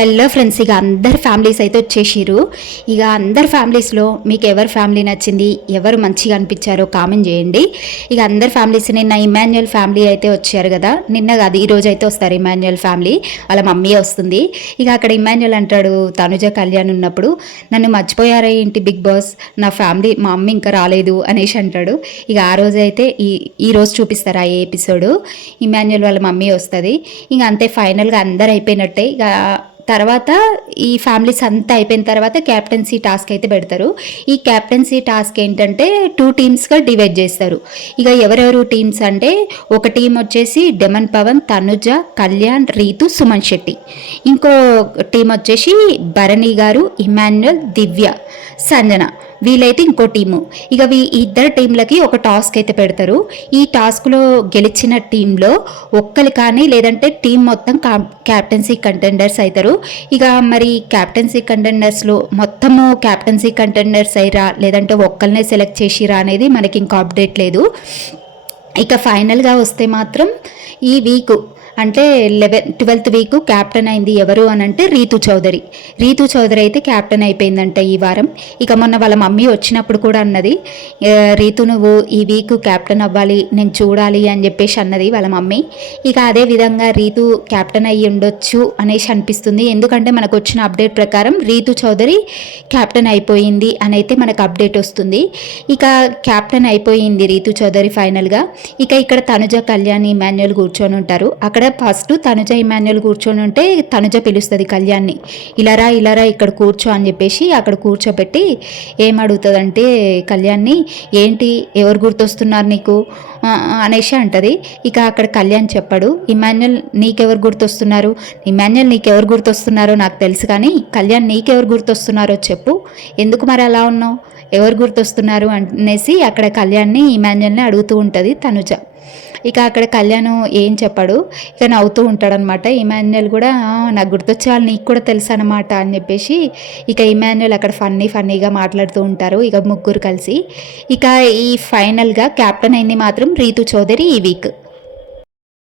Hello friends, ఇక అందరి families అయితే వచ్చేసిరు. ఇక అందరి ఫ్యామిలీస్లో మీకు ఎవరి ఫ్యామిలీ నచ్చింది, ఎవరు మంచిగా అనిపించారో కామెంట్ చేయండి. ఇక అందరి ఫ్యామిలీస్ నిన్న ఇమాన్యుయల్ ఫ్యామిలీ అయితే వచ్చారు కదా, నిన్న కాదు ఈరోజు అయితే వస్తారు ఇమాన్యుయల్ ఫ్యామిలీ. వాళ్ళ మమ్మీ వస్తుంది. ఇక అక్కడ ఇమాన్యుయల్ అంటాడు తనుజ కళ్యాణ్ ఉన్నప్పుడు, నన్ను మర్చిపోయారా ఏంటి బిగ్ బాస్, నా ఫ్యామిలీ మా అమ్మ ఇంకా రాలేదు అనేసి అంటాడు. ఇక ఆ రోజు అయితే ఈ రోజు చూపిస్తారు ఆ ఎపిసోడు. ఇమాన్యుయల్ వాళ్ళ మమ్మీ వస్తుంది. ఇక అంతే ఫైనల్గా అందరు అయిపోయినట్టే. ఇక తర్వాత ఈ ఫ్యామిలీస్ అంతా అయిపోయిన తర్వాత క్యాప్టెన్సీ టాస్క్ అయితే పెడతారు. ఈ క్యాప్టెన్సీ టాస్క్ ఏంటంటే 2 టీమ్స్గా డివైడ్ చేస్తారు. ఇక ఎవరెవరు టీమ్స్ అంటే, ఒక టీం వచ్చేసి డెమన్ పవన్, తనుజ, కళ్యాణ్, రీతు, సుమన్ శెట్టి. ఇంకో టీం వచ్చేసి భరణి గారు, ఇమాన్యుయల్, దివ్య, సంజన. వీలైతే ఇంకో టీము. ఇక ఇద్దరు టీంలకి ఒక టాస్క్ అయితే పెడతారు. ఈ టాస్క్లో గెలిచిన టీంలో ఒక్కరు కానీ లేదంటే టీం మొత్తం క్యాప్టెన్సీ కంటెండర్స్ అవుతారు. ఇక మరి క్యాప్టెన్సీ కంటెండర్స్లో మొత్తము క్యాప్టెన్సీ కంటెండర్స్ అయ్యారా లేదంటే ఒక్కరినే సెలెక్ట్ చేసిరా అనేది మనకి ఇంకా అప్డేట్ లేదు. ఇక ఫైనల్గా వస్తే మాత్రం ఈ వీక్ అంటే 12th వీక్ క్యాప్టెన్ అయింది ఎవరు అని అంటే రీతు చౌదరి అయితే క్యాప్టెన్ అయిపోయిందంట ఈ వారం. ఇక మొన్న వాళ్ళ మమ్మీ వచ్చినప్పుడు కూడా అన్నది, రీతు నువ్వు ఈ వీక్ క్యాప్టెన్ అవ్వాలి, నేను చూడాలి అని చెప్పేసి అన్నది వాళ్ళ మమ్మీ. ఇక అదే విధంగా రీతు క్యాప్టెన్ అయ్యి ఉండొచ్చు అనేసి అనిపిస్తుంది. ఎందుకంటే మనకు వచ్చిన అప్డేట్ ప్రకారం రీతు చౌదరి క్యాప్టెన్ అయిపోయింది అని అయితే మనకు అప్డేట్ వస్తుంది. ఇక క్యాప్టెన్ అయిపోయింది రీతు చౌదరి ఫైనల్గా. ఇక ఇక్కడ తనుజ, కళ్యాణ్, ఇమాన్యుయల్ కూర్చొని ఉంటారు. అక్కడ ఫస్ట్ తనుజ, ఇమాన్యుయల్ కూర్చొని ఉంటే తనుజ పిలుస్తుంది కళ్యాణ్ని, ఇలారా ఇక్కడ కూర్చో అని చెప్పేసి అక్కడ కూర్చోబెట్టి ఏమడుగుతుందంటే కళ్యాణ్ని, ఏంటి ఎవరు గుర్తొస్తున్నారు నీకు అనేసి అంటది. ఇక అక్కడ కళ్యాణ్ చెప్పాడు, ఇమాన్యుయల్ నీకెవరు గుర్తొస్తున్నారో నాకు తెలుసు, కానీ కళ్యాణ్ నీకెవరు గుర్తొస్తున్నారో చెప్పు, ఎందుకు మరి అలా ఉన్నావు, ఎవరు గుర్తొస్తున్నారు అనేసి అక్కడ కళ్యాణ్ని, ఇమాన్యుయల్ని అడుగుతూ ఉంటుంది తనుజ. ఇక అక్కడ కళ్యాణ్ ఏం చెప్పాడు, ఇక నవ్వుతూ ఉంటాడనమాట. ఇమాన్యుయల్ కూడా నాకు గుర్తొచ్చే వాళ్ళు నీకు కూడా తెలుసు అనమాట అని చెప్పేసి ఇక ఇమాన్యుయల్ అక్కడ ఫన్నీగా మాట్లాడుతూ ఉంటారు ఇక ముగ్గురు కలిసి. ఇక ఈ ఫైనల్గా క్యాప్టెన్ అయింది మాత్రం రీతు చౌదరి ఈ వీక్.